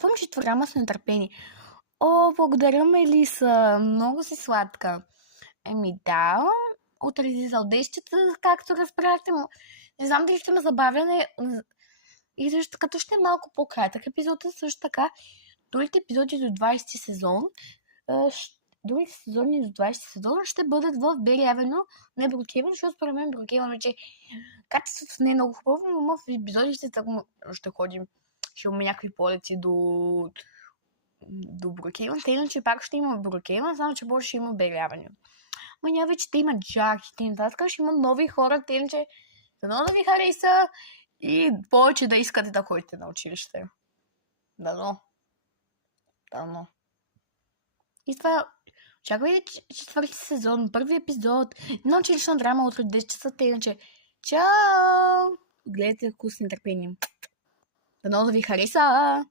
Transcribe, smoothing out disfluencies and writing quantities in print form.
Помня, че програма с нетърпение. О, благодаря, Мелиса. Много си сладка. Да, отрази залдещата, както разбрахте. Не знам дали ще ме забавя. И също като ще е малко по-кратък епизода, също така другите епизоди до 20 сезон, другите сезони до 20 сезона ще бъдат в Белявено, не Брукевен, защото според мен Брукевен вече качеството не е много хубаво, но в епизоди ще ходим, ще имаме някакви полети до Брукевен, тъй иначе пак ще има Брукевен, само че може ще има Белявено. Ма няма вече да има Джак и т.н. ще има нови хора, тъй иначе дано да ви хареса и повече да искате да ходите на училище. Дано. И това очаквайте четвърти сезон, първи епизод, една училищна драма утре 10 часа, иначе чао! Гледайте вкус с нетърпение. Дано да ви хареса!